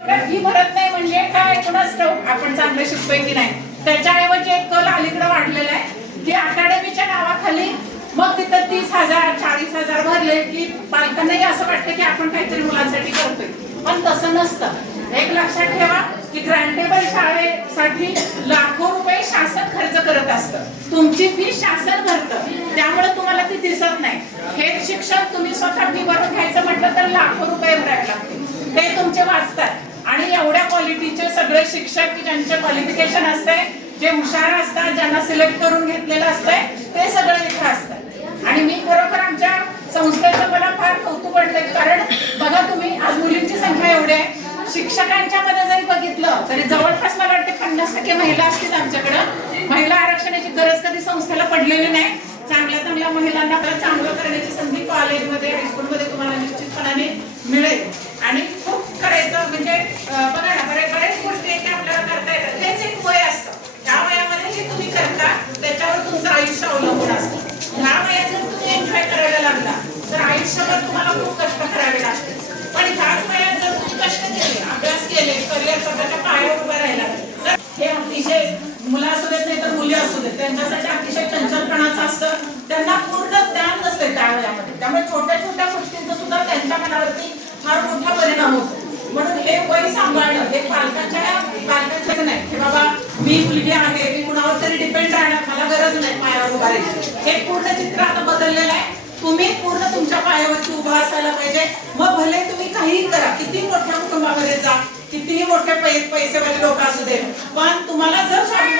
Fee भरत नाही म्हणजे काय कोणाच ठाऊक आपण चांगलं शिकतोय की नाही. त्याच्याऐवजी एक कल अलीकडे वाढलेला आहे की अकॅडमीच्या नावाखाली मग तिथं 30,000 40,000 भरले की पालकांनाही असं वाटतं की आपण काहीतरी मुलांसाठी करतोय, पण तसं नसतं. एक लक्षात ठेवा की ग्रँटेबल शाळेसाठी लाखो रुपये शासन खर्च करत असतं. तुमची फी शासन भरतं, त्यामुळे तुम्हाला ती दिसत नाही. हेच शिक्षक तुम्ही स्वतः फी भरून घ्यायचं म्हटलं तर लाखो रुपये भरावे लागतील. ते तुमचे वाचतात. आणि एवढ्या क्वालिटीचे सगळे शिक्षक की ज्यांचे क्वालिफिकेशन असते, जे हुशार असतात, ज्यांना सिलेक्ट करून घेतलेलं असतंय, ते सगळे इथे असतात. आणि मी खरोखर आमच्या संस्थेचं मला फार कौतुक वाटतंय. कारण बघा तुम्ही, आज मुलींची संख्या एवढी आहे. शिक्षकांच्या मध्ये जरी बघितलं तरी जवळपास मला वाटते 50% महिला असतील आमच्याकडं. महिला आरक्षणाची गरज कधी संस्थेला पडलेली नाही. चांगल्या महिलांना चांगलं करण्याची संधी कॉलेजमध्ये, हायस्कूलमध्ये तुम्हाला निश्चितपणाने मिळेल. आणि खूप करायचं म्हणजे बघा ना, बऱ्याच गोष्टी आहेत आपल्याला करता येतात. तेच एक वय असतं. त्या वयामध्ये जे तुम्ही करता त्याच्यावर तुमचं आयुष्य अवलंबून असतं. ह्या वयात जर तुम्ही एन्जॉय करायला लागला तर आयुष्यभर तुम्हाला खूप कष्ट करावे लागते. पण ह्याच वयात जर तुम्ही कष्ट केले, अभ्यास केले, करिअर स्वतःच्या पायावर उभं राहिला तर हे अतिशय मुलं असू देत नाही तर मुली असू देत, त्यांच्यासाठी अतिशय चंचलपणाचं असतं. त्यांना पूर्ण ज्ञान नसते त्या वयामध्ये. त्यामुळे छोट्या छोट्या गोष्टींचा सुद्धा त्यांच्या मनावरती फार मोठा परिणाम होतो. म्हणून हे वय सांभाळणं हे पालकांचं नाही की बाबा मी मुलगी आहे, मी कुणावर तरी डिपेंड राहणार, मला गरज नाही पायावर उभा राहायची. हे पूर्ण चित्र आता बदललेलं आहे. तुम्ही पूर्ण तुमच्या पायावरती उभा असायला पाहिजे. मग भले तुम्ही काहीही करा, किती मोठ्या कुटुंबामध्ये जा, कितीही मोठे पैसेवाले लोक असू दे, पण तुम्हाला जर